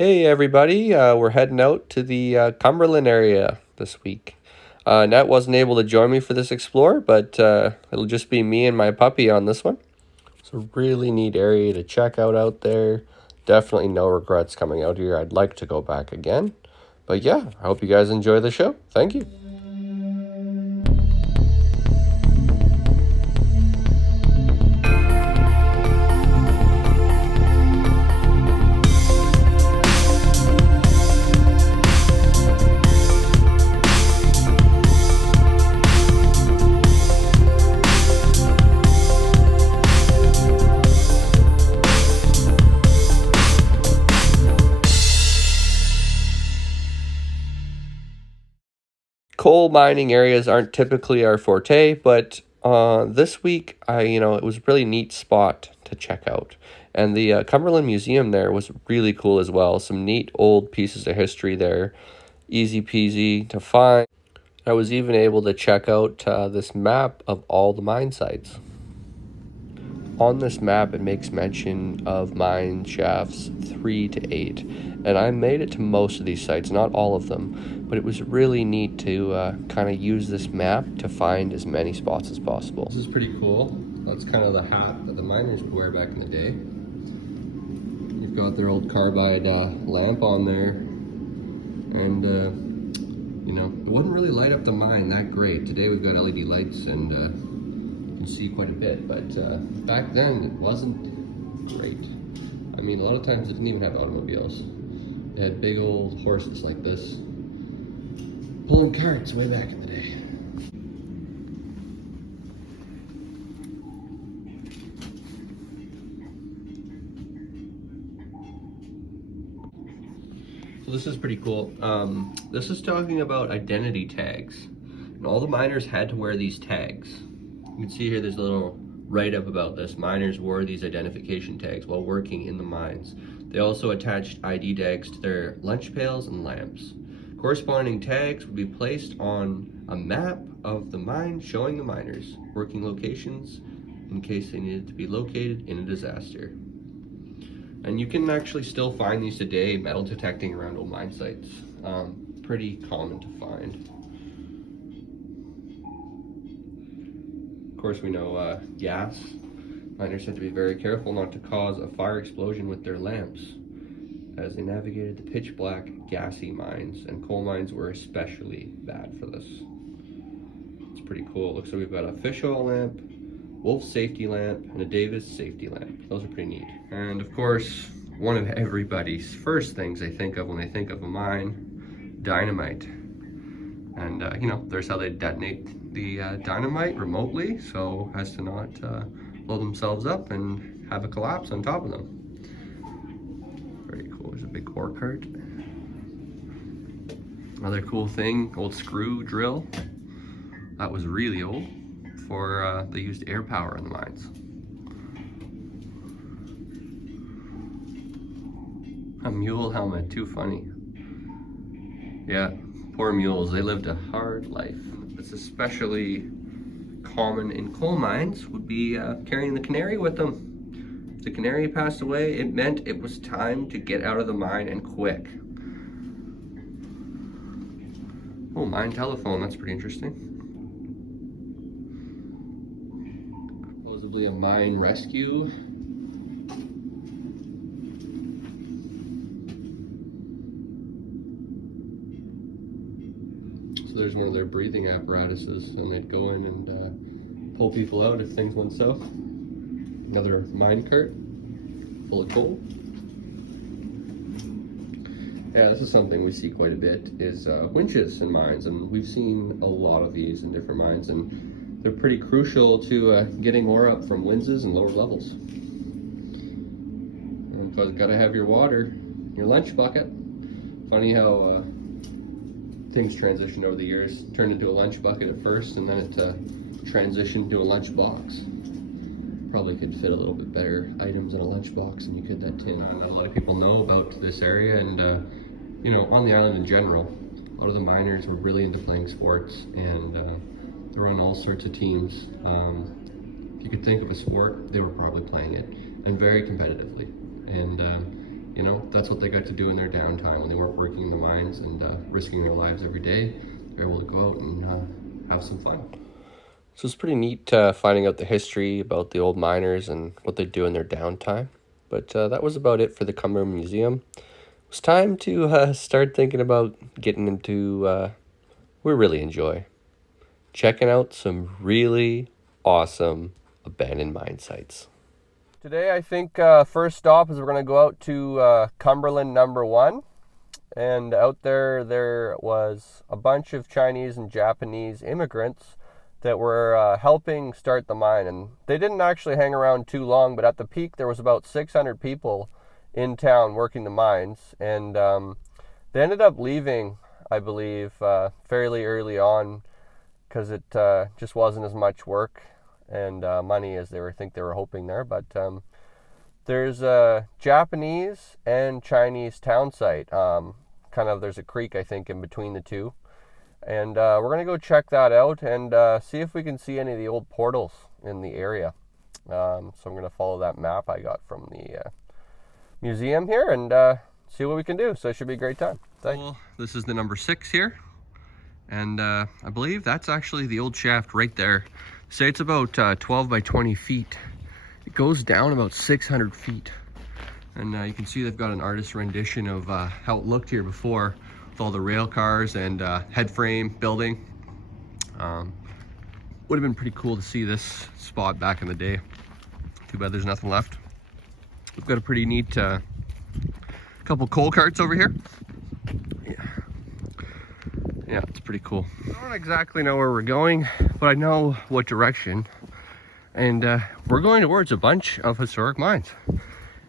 Hey everybody, we're heading out to the Cumberland area this week. Nat wasn't able to join me for this explore, but it'll just be me and my puppy on this one. It's a really neat area to check out there. Definitely no regrets coming out here. I'd like to go back again. But yeah, I hope you guys enjoy the show. Thank you. Coal mining areas aren't typically our forte, but this week, it was a really neat spot to check out. And the Cumberland Museum there was really cool as well. Some neat old pieces of history there, easy peasy to find. I was even able to check out this map of all the mine sites. On this map, it makes mention of mine shafts 3 to 8, and I made it to most of these sites, not all of them, but it was really neat to kind of use this map to find as many spots as possible. This is pretty cool. That's kind of the hat that the miners would wear back in the day. You've got their old carbide lamp on there, and it wouldn't really light up the mine that great. Today we've got LED lights and you can see quite a bit, but back then it wasn't great. I mean, a lot of times it didn't even have automobiles. They had big old horses like this, pulling carts way back in the day. So this is pretty cool. This is talking about identity tags. And all the miners had to wear these tags. You can see here there's a little write-up about this. Miners wore these identification tags while working in the mines. They also attached ID tags to their lunch pails and lamps. Corresponding tags would be placed on a map of the mine showing the miners' working locations in case they needed to be located in a disaster. And you can actually still find these today, metal detecting around old mine sites. Pretty common to find. Of course, we know gas. Miners had to be very careful not to cause a fire explosion with their lamps as they navigated the pitch black, gassy mines, and coal mines were especially bad for this. It's pretty cool. It looks like we've got a fish oil lamp, Wolf safety lamp, and a Davis safety lamp. Those are pretty neat. And of course, one of everybody's first things they think of when they think of a mine, dynamite. And there's how they detonate the dynamite remotely so as to not blow themselves up and have a collapse on top of them. Very cool. There's a big ore cart. Another cool thing, old screw drill. That was really old. For they used air power in the mines. A mule helmet, too funny. Yeah, poor mules, they lived a hard life. It's especially common in coal mines would be carrying the canary with them. If the canary passed away, it meant it was time to get out of the mine and quick. Oh, mine telephone, that's pretty interesting. Supposedly a mine rescue. So there's one of their breathing apparatuses, and they'd go in and pull people out if things went south. Another mine cart full of coal. Yeah, this is something we see quite a bit, is winches in mines, and we've seen a lot of these in different mines, and they're pretty crucial to getting ore up from winzes and lower levels. And because gotta have your water, your lunch bucket. Funny how things transitioned over the years. Turned into a lunch bucket at first, and then it transitioned to a lunch box. Probably could fit a little bit better items in a lunch box than you could that tin. Not a lot of people know about this area, and on the island in general, a lot of the miners were really into playing sports, and they were on all sorts of teams. If you could think of a sport, they were probably playing it, and very competitively. And you know, that's what they got to do in their downtime when they weren't working in the mines and risking their lives every day. They're able to go out and have some fun. So it's pretty neat finding out the history about the old miners and what they do in their downtime. But that was about it for the Cumberland Museum. It's time to start thinking about getting into we really enjoy checking out some really awesome abandoned mine sites. Today I think first stop is we're going to go out to Cumberland number 1. And out there was a bunch of Chinese and Japanese immigrants that were helping start the mine. And they didn't actually hang around too long, but at the peak there was about 600 people in town working the mines. And they ended up leaving, I believe, fairly early on because it just wasn't as much work and money as they were hoping there. But there's a Japanese and Chinese town site. There's a creek, I think, in between the two. And we're going to go check that out and see if we can see any of the old portals in the area. So I'm going to follow that map I got from the museum here and see what we can do. So it should be a great time. Thanks. Well, this is the number 6 here. And I believe that's actually the old shaft right there. Say it's about 12 by 20 feet. It goes down about 600 feet. And you can see they've got an artist rendition of how it looked here before with all the rail cars and head frame building. Would have been pretty cool to see this spot back in the day. Too bad there's nothing left. We've got a pretty neat couple coal carts over here. Yeah, it's pretty cool. I don't exactly know where we're going, but I know what direction. And we're going towards a bunch of historic mines.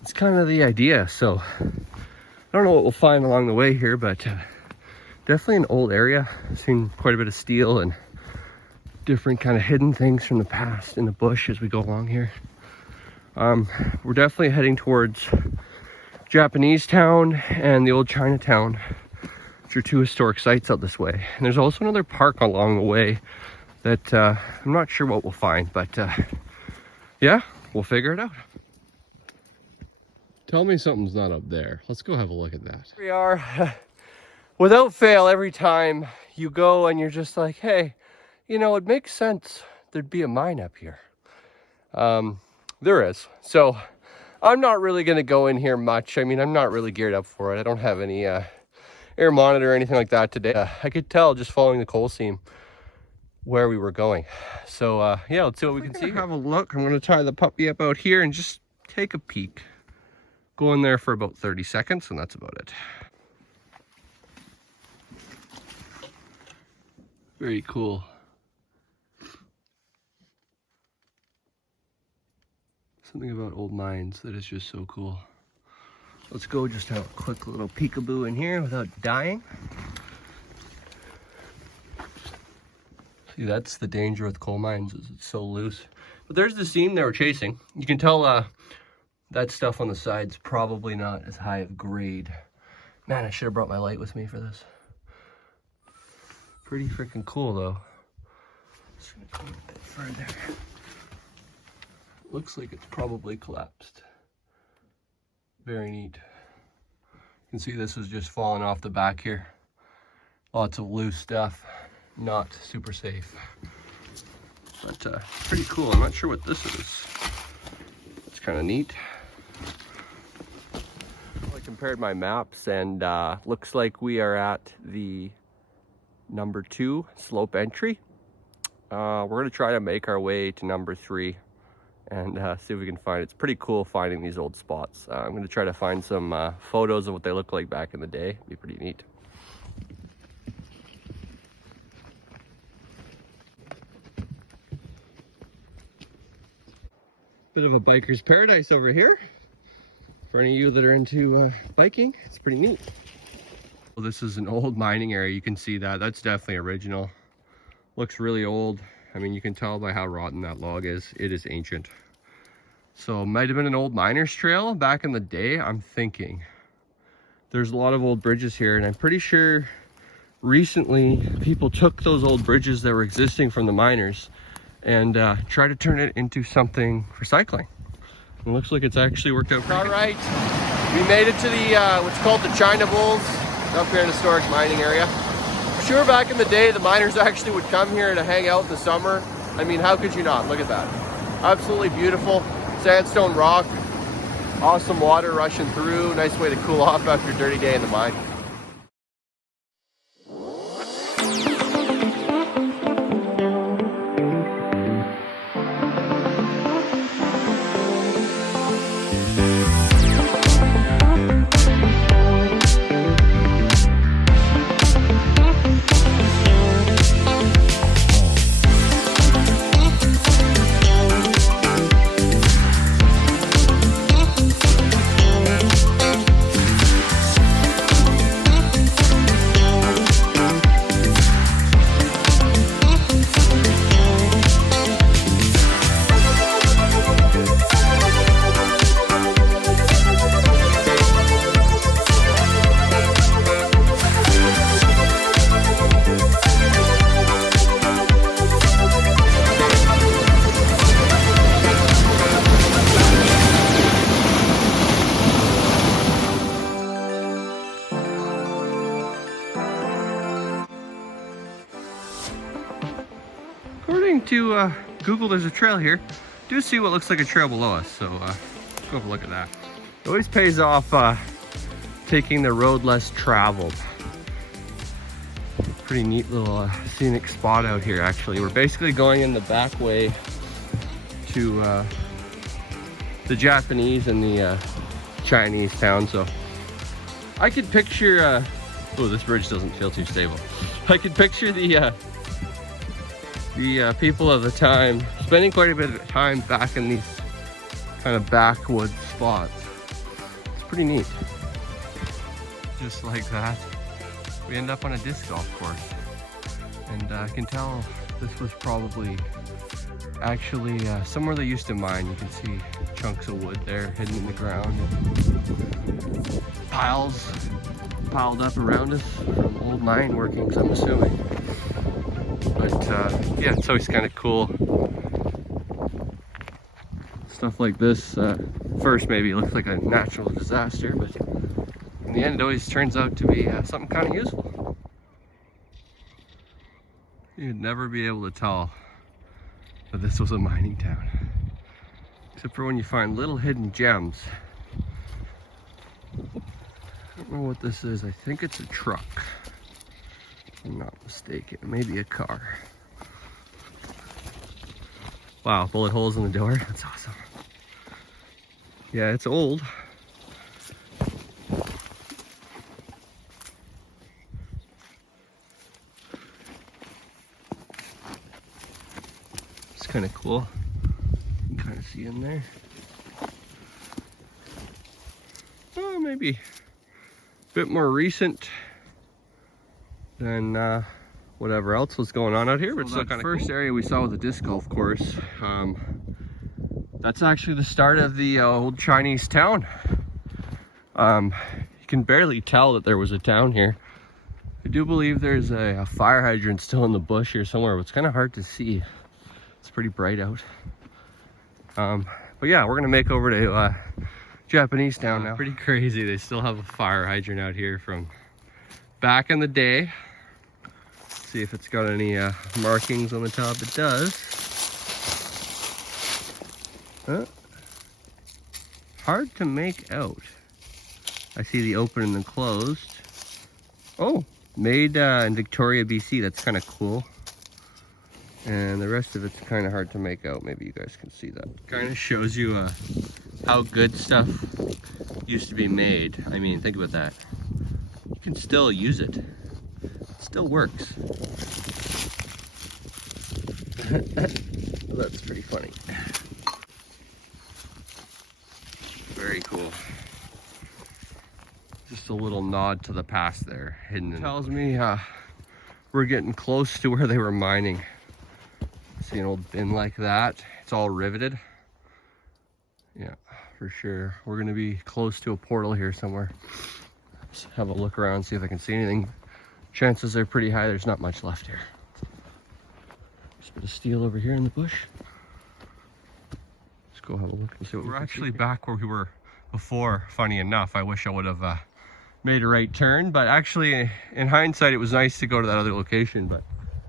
It's kind of the idea. So I don't know what we'll find along the way here, but definitely an old area. I've seen quite a bit of steel and different kind of hidden things from the past in the bush as we go along here. We're definitely heading towards Japanese Town and the old Chinatown, which are 2 historic sites out this way. And there's also another park along the way that I'm not sure what we'll find, but yeah, we'll figure it out. Tell me something's not up there. Let's go have a look at that. Here we are. Without fail, every time you go and you're just like, hey, you know, it makes sense there'd be a mine up here. There is. So I'm not really going to go in here much. I mean, I'm not really geared up for it. I don't have any air monitor or anything like that today. I could tell just following the coal seam where we were going. So yeah, let's see what we can see. Have a look. I'm going to tie the puppy up out here and just take a peek. Go in there for about 30 seconds and that's about it. Very cool. Something about old mines that is just so cool. Let's go just have a quick little peekaboo in here without dying. See, that's the danger with coal mines, is it's so loose. But there's the seam they were chasing. You can tell that stuff on the side's probably not as high of grade. Man, I should have brought my light with me for this. Pretty freaking cool though. Just gonna go a bit further. Looks like it's probably collapsed. Very neat. You can see this is just falling off the back here. Lots of loose stuff. Not super safe. But pretty cool. I'm not sure what this is. It's kind of neat. I compared my maps and looks like we are at the number 2 slope entry. We're going to try to make our way to number 3 and see if we can find it. It's pretty cool finding these old spots. I'm going to try to find some photos of what they look like back in the day. It'd be pretty neat. Bit of a biker's paradise over here. For any of you that are into biking, it's pretty neat. Well, this is an old mining area. You can see that. That's definitely original. Looks really old. I mean, you can tell by how rotten that log is. It is ancient. So it might have been an old miner's trail back in the day, I'm thinking. There's a lot of old bridges here, and I'm pretty sure recently people took those old bridges that were existing from the miners and tried to turn it into something for cycling. It looks like it's actually worked out pretty good. All right. We made it to the what's called the China Bowls up here in the historic mining area. I'm sure back in the day the miners actually would come here to hang out in the summer. I mean, how could you not? Look at that. Absolutely beautiful. Sandstone rock. Awesome water rushing through. Nice way to cool off after a dirty day in the mine. According to Google, there's a trail here. Do see what looks like a trail below us, so let's go have a look at that. It always pays off taking the road less traveled. Pretty neat little scenic spot out here, actually. We're basically going in the back way to the Japanese and the Chinese town, so I could picture, oh, this bridge doesn't feel too stable. I could picture the people of the time spending quite a bit of time back in these kind of backwoods spots. It's pretty neat. Just like that, we end up on a disc golf course. And I can tell this was probably actually somewhere they used to mine. You can see chunks of wood there hidden in the ground. Piles piled up around us from old mine workings, I'm assuming. But yeah, it's always kind of cool. Stuff like this, first maybe it looks like a natural disaster, but in the end it always turns out to be something kind of useful. You'd never be able to tell that this was a mining town, except for when you find little hidden gems. I don't know what this is. I think it's a truck. I'm not mistaken. Maybe a car. Wow, bullet holes in the door. That's awesome. Yeah, it's old. It's kind of cool. You can kind of see in there. Oh, maybe a bit more recent than whatever else was going on out here, but so that first area we saw with the disc golf course, that's actually the start of the old Chinese town. You can barely tell that there was a town here. I do believe there's a fire hydrant still in the bush here somewhere, but it's kind of hard to see. It's pretty bright out. But yeah, we're gonna make over to Japanese town now. Pretty crazy. They still have a fire hydrant out here from back in the day. See if it's got any markings on the top. It does. Hard to make out. I see the open and the closed. Oh, made in Victoria, BC. That's kind of cool. And the rest of it's kind of hard to make out. Maybe you guys can see that. Kind of shows you how good stuff used to be made. I mean, think about that. You can still use it. It still works. That's pretty funny. Very cool. Just a little nod to the past there, hidden. It tells me we're getting close to where they were mining. See an old bin like that. It's all riveted. Yeah, for sure. We're gonna be close to a portal here somewhere. Let's have a look around, see if I can see anything. Chances are pretty high there's not much left here. Just a bit of steel over here in the bush. Let's go have a look and see what we're actually back where we were before, funny enough. I wish I would have made a right turn, but actually in hindsight it was nice to go to that other location, but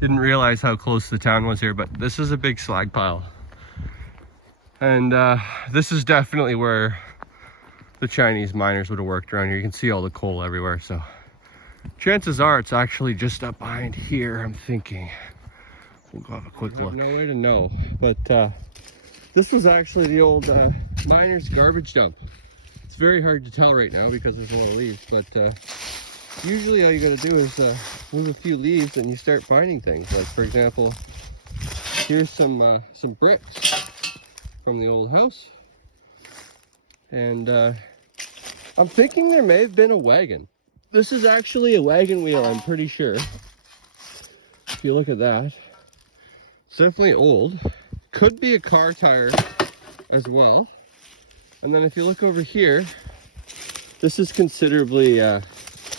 didn't realize how close the town was here. But this is a big slag pile, and this is definitely where the Chinese miners would have worked around here. You can see all the coal everywhere, so chances are it's actually just up behind here, I'm thinking. We'll go have a quick look. No way to know, but this was actually the old miners' garbage dump. It's very hard to tell right now because there's a lot of leaves, but usually all you gotta do is move a few leaves and you start finding things. Like, for example, here's some bricks from the old house, and I'm thinking there may have been a wagon. This is actually a wagon wheel, I'm pretty sure. If you look at that, it's definitely old. Could be a car tire as well. And then if you look over here, this is considerably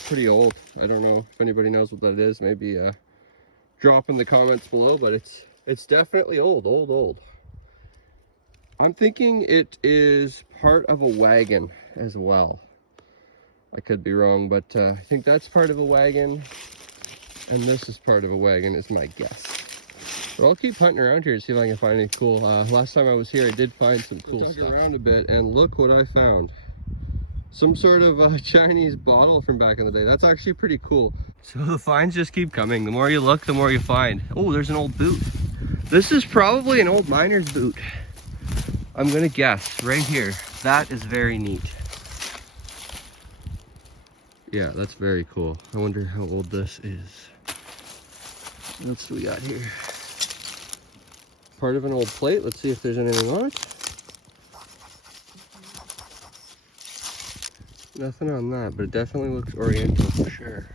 pretty old. I don't know if anybody knows what that is. Maybe drop in the comments below, but it's definitely old. I'm thinking it is part of a wagon as well. I could be wrong, but I think that's part of a wagon, and this is part of a wagon is my guess. But I'll keep hunting around here to see if I can find anything cool. Last time I was here, I did find some cool stuff. Around a bit, and look what I found. Some sort of Chinese bottle from back in the day. That's actually pretty cool. So the finds just keep coming. The more you look, the more you find. Oh, there's an old boot. This is probably an old miner's boot. I'm gonna guess right here. That is very neat. Yeah, that's very cool. I wonder how old this is. What else do we got here? Part of an old plate. Let's see if there's anything on it. Nothing on that, but it definitely looks oriental for sure.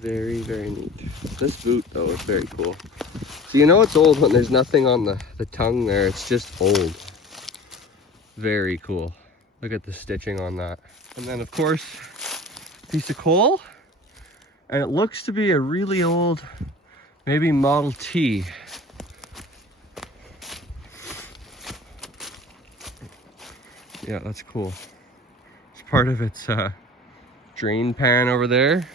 Very, very neat. This boot though is very cool. So you know it's old when there's nothing on the tongue there. It's just old. Very cool. Look at the stitching on that. And then of course, piece of coal, and it looks to be a really old, maybe Model T. Yeah, that's cool. It's part of its drain pan over there.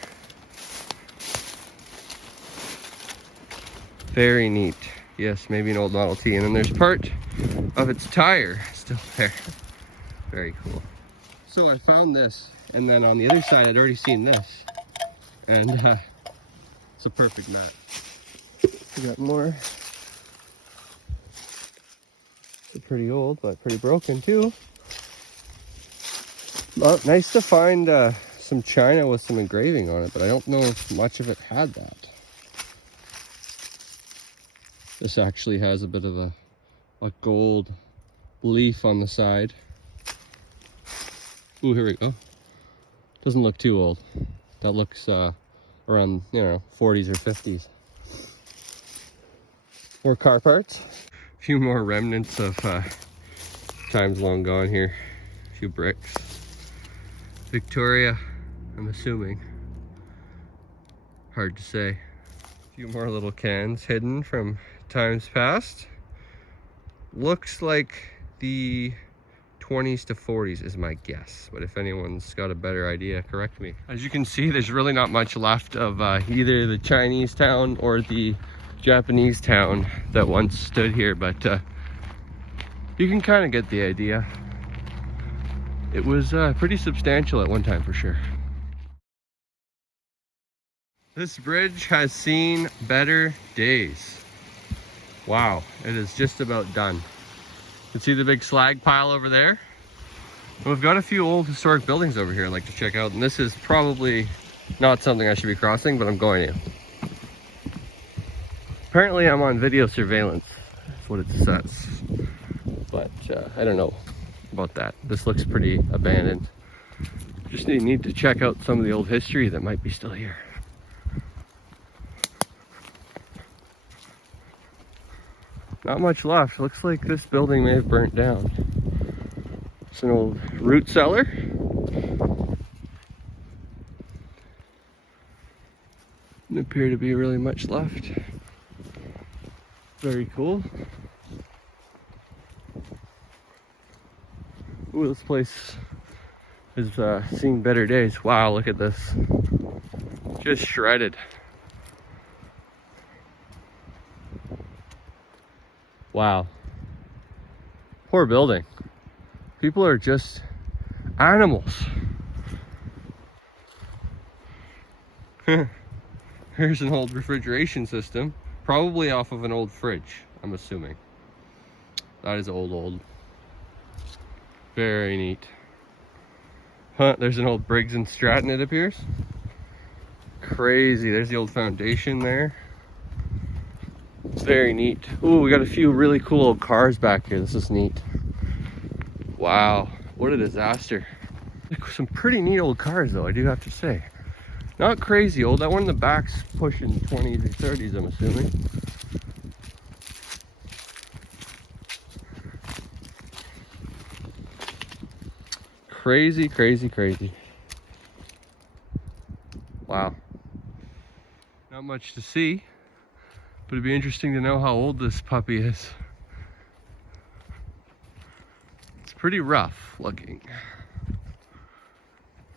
Very neat. Yes, maybe an old Model T. And then there's part of its tire still there. Very cool. So I found this, and then on the other side I'd already seen this, and it's a perfect match. We got more. It's pretty old, but pretty broken too. Well, nice to find some china with some engraving on it, but I don't know if much of it had that. This actually has a bit of a gold leaf on the side. Ooh, here we go. Doesn't look too old. That looks around, you know, 40s or 50s. More car parts. A few more remnants of times long gone here. A few bricks. Victoria, I'm assuming. Hard to say. A few more little cans hidden from times past. Looks like the 20s to 40s is my guess, but if anyone's got a better idea, correct me. As you can see, there's really not much left of either the Chinese town or the Japanese town that once stood here, but you can kind of get the idea. It was pretty substantial at one time for sure. This bridge has seen better days. Wow, it is just about done. You can see the big slag pile over there. And we've got a few old historic buildings over here I'd like to check out, and this is probably not something I should be crossing, but I'm going to. Apparently I'm on video surveillance, that's what it says. But I don't know about that. This looks pretty abandoned. Just need to check out some of the old history that might be still here. Not much left. Looks like this building may have burnt down. It's an old root cellar. Doesn't appear to be really much left. Very cool. Ooh, this place is seeing better days. Wow, look at this. Just shredded. Wow. Poor building. People are just animals. Here's an old refrigeration system, probably off of an old fridge, I'm assuming. That is old. Very neat. Huh, there's an old Briggs and Stratton, it appears. Crazy, there's the old foundation there. Very neat. Ooh, we got a few really cool old cars back here. This is neat. Wow, what a disaster. Some pretty neat old cars though, I do have to say. Not crazy old. That one in the back's pushing 20s or 30s, I'm assuming. Crazy. Wow. Not much to see, but it'd be interesting to know how old this puppy is. It's pretty rough looking.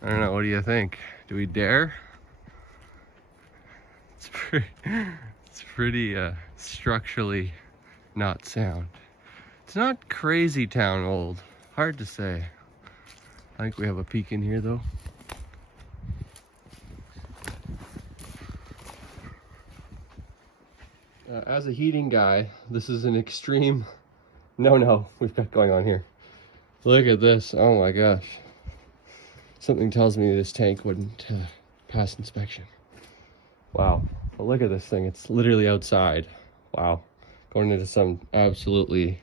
I don't know, what do you think? Do we dare? It's pretty structurally not sound. It's not crazy town old. Hard to say. I think we have a peek in here though. As a heating guy, this is an extreme no we've got going on here. Look at this. Oh my gosh. Something tells me this tank wouldn't pass inspection. Wow. But look at this thing. It's literally outside. Wow. Going into some absolutely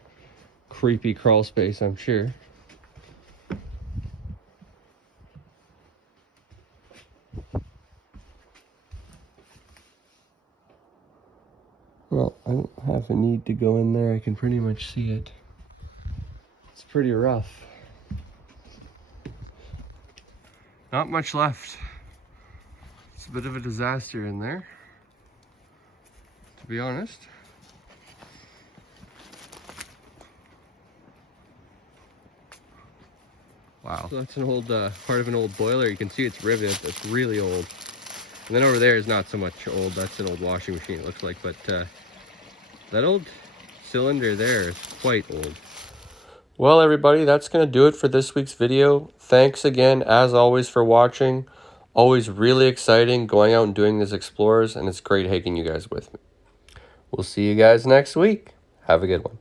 creepy crawl space, I'm sure. Well, I don't have a need to go in there. I can pretty much see it. It's pretty rough. Not much left. It's a bit of a disaster in there, to be honest. Wow. So that's an old part of an old boiler. You can see it's riveted. It's really old. And then over there is not so much old. That's an old washing machine, it looks like. But that old cylinder there is quite old. Well, everybody, that's going to do it for this week's video. Thanks again, as always, for watching. Always really exciting going out and doing these explorers, and it's great taking you guys with me. We'll see you guys next week. Have a good one.